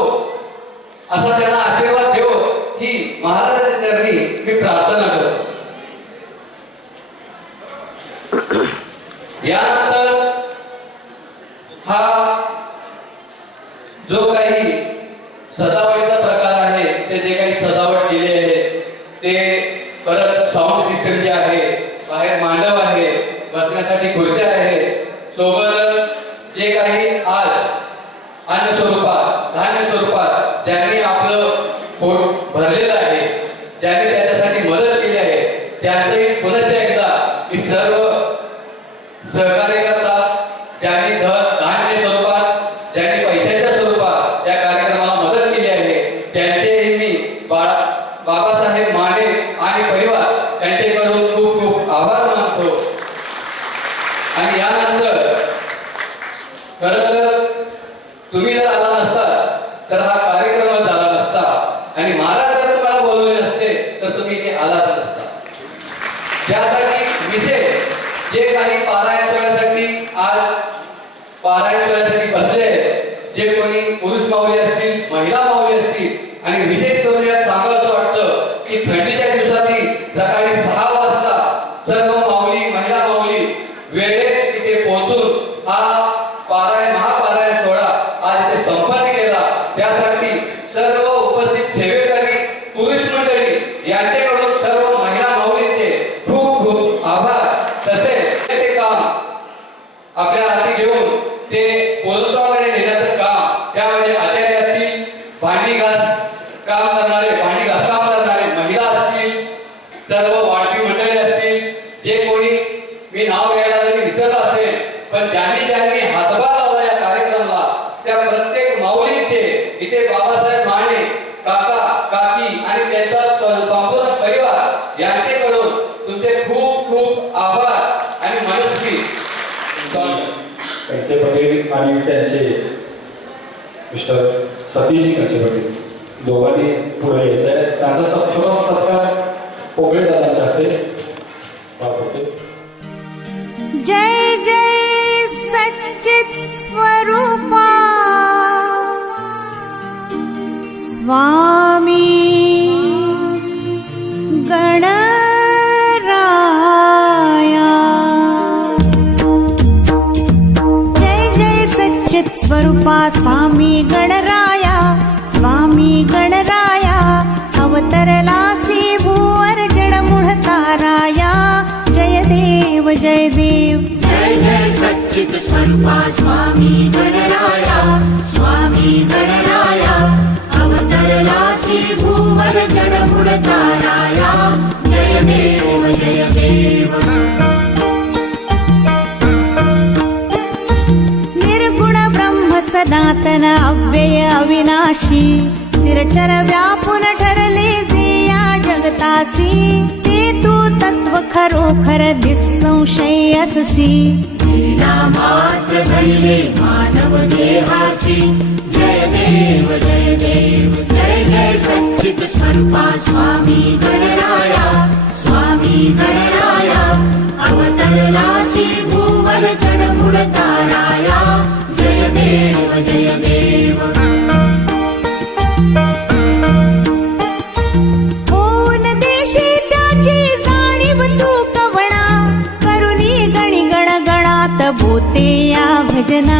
असा त्यांना आशीर्वाद देव ही महाराजांच्या चरणी मी प्रार्थना करतो. यानंतर हा जो काही सजावटीचा प्रकार आहे ते जे काही सजावट केली आहे ते परत साऊंड सिस्टम जे आहे बाहेर मांडव आहे बसण्यासाठी खुर्च्या आहे सोबत जे काही आज अन्न स्वरूपात धान्य स्वरूपात ज्यांनी आपलं पोट भरलेलं आहे ज्यांनी त्याच्यासाठी मदत केली आहे त्यांचे पुनश्च एकदा मी सर्व सहकार्य करतात ज्यांनी धान्य स्वरूपात ज्यांनी पैशाच्या स्वरूपात त्या कार्यक्रमाला मदत केली आहे त्यांचेही मी बाबासाहेब माने आणि परिवार आलाच नसता. त्यासाठी विशेष जे काही पारायण सोहळ्यासाठी आज पारायण सोहळ्यासाठी बसले, जे कोणी पुरुष माऊली असतील, महिला माऊली असतील, आणि विशेष करून यात सांगावं वाटतं की थंडीच्या दिवसातही सकाळी 6 वाजता सर्व माऊली, महिला माऊली वेळेत तिथे पोहोचून हा पारायण, महापारायण सोहळा आज इथे संपन्न केला. त्यासाठी सर्व उपस्थित सेवेकरी, पुरुष मंडळी यांच्याकडून सर्व महिला माऊलींचे खूप खूप आभार. तसेच ते काम आपल्या हाती घेऊन ते पूर्णत्वाकडे नेण्याचं काम, त्यामध्ये आचार्य असतील, भांडी घास काम करणारे, भांडी घासकाम करणारे महिला असतील, सर्व वाटपी मंडळी असतील, जे कोणी मी नाव घ्यायला जरी विसरलं असेल, पण ज्यांनी ज्यांनी हातभार लावला या कार्यक्रमाला, त्या प्रत्येक माऊलींचे इथे बाबासाहेब माने काका, काकी आणि त्यांचा संपूर्ण परिवार यांच्याकडून तुमचे खूप खूप आभार आणि मनस्वी कैसे पटेल आणि त्यांचे मिस्टर सतीशजी कैसे पटेल दोघांनी पुढे यायचं आहे. त्यांचा छोटा सत्कार पोगळे दादांचा असेल. जय जय सच्चित स्वरूपा स्वामी गणराया. जय जय सच्चित स्वरूपा स्वामी गणराया, स्वामी गणराया. अवतरलासी भूवर जडमुढ ताराया. जय देव जय देव. जय जय सच्चित स्वरूपा स्वामी गणराया, स्वामी गणराया. अवतरलासी भूवर जडमुड ताराया. जय देव जय देव. निर्गुण ब्रह्म सनातन अव्यय अविनाशी. निरचर व्यापून ठरले जे या जगतासी. ते तू तत्व खरोखर निसंशय अससी. लीला मात्र धरले मानव देहासी. जय देव जय देव. जय जय सच्चित स्वरूपा स्वामी गणराया, स्वामी गणराया. अवतरलासी भूवर जडमुड ताराया. जय देव जय देव. होऊन देशी त्याची जाणीव तू कवणा. करुणी गणी गण गणात बोते या भजना,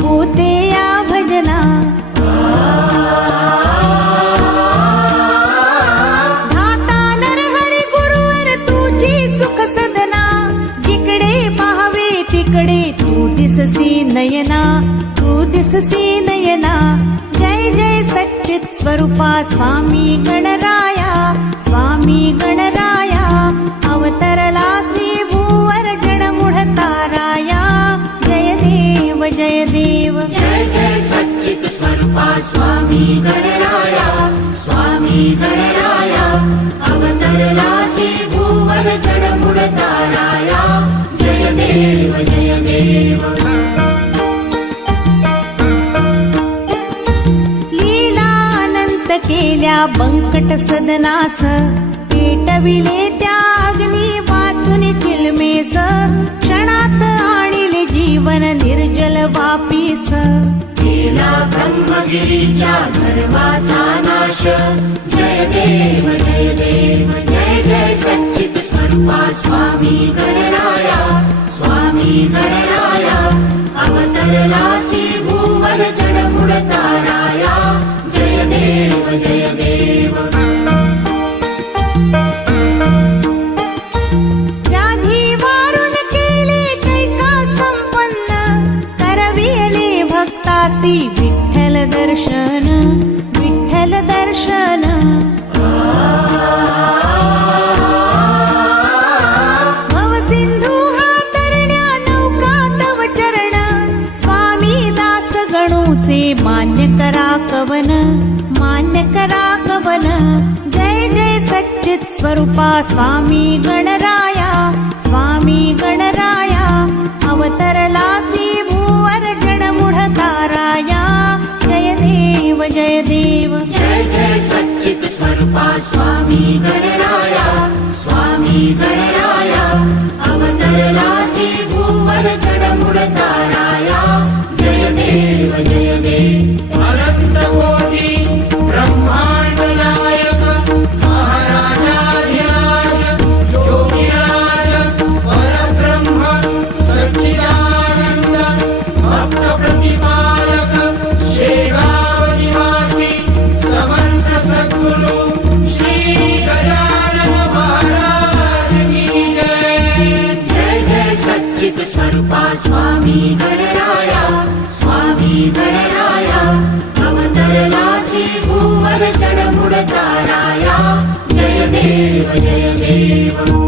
बोते या भजना. धाता नरहरी गुरुवर तुझी सुख सदना. जिकडे पाहावे तिकडे तू दिससी नयना, तू दिससी नयना. जय जय सच्चित स्वरूपा स्वामी गणराया, स्वामी गणराया. अवतरलासी भूवर जडमुढ ताराया. जय देव जय देव. जय जय सच्चित स्वरूपा स्वामी गणराया, स्वामी गणराया. अवतरलासी भूवर जडमुड ताराया. जय देव जय देव. लीला अनंत केल्या बंकट सदनास. पेटविले त्या अग्नी वाचून चिलमेस. क्षणात आणिले जीवन निर्जल वापीस. केला ब्रह्मगिरीच्या गर्वाचा नाश. जय देव जय देव. जय जय सच्चित स्वरूपा स्वामी गणराया, स्वामी गणराया. अवतरलासी भूवर जडमुड ताराया. जय देव जय देव. व्याधी वारून केले कैका संपन्न. करविले भक्तासी विठ्ठल दर्शन, विठ्ठल दर्शन. भवसिंधू हा तरण्या नौका तव चरण. स्वामी दास गणूचे मान्य करा कवन, मान्य करा कवन. जय जय सच्चित स्वरूपा स्वामी गणराया, स्वामी गणराया. अवतरलासी भूवर जडमुढ ताराया. जय देव देव जय देव जय जय सच्चित स्वरूपा स्वामी गणराया स्वामी गणराया अवतरलासी भूवर गणमुळ ताराया जय देव जय देव अनंत कोटी ब्रह्मांड नायक महाराजाधिराज योगीराज परब्रह्म सच्चिदानंद भक्त प्रतिपालक शेगाव निवासी समर्थ सद्गुरु श्री गजानन महाराज की जय जय जय सच्चित स्वरूपा स्वामी गणराया स्वामी गणराया अवतरलासी भूवर जडमुड ताराया जय देव जय देव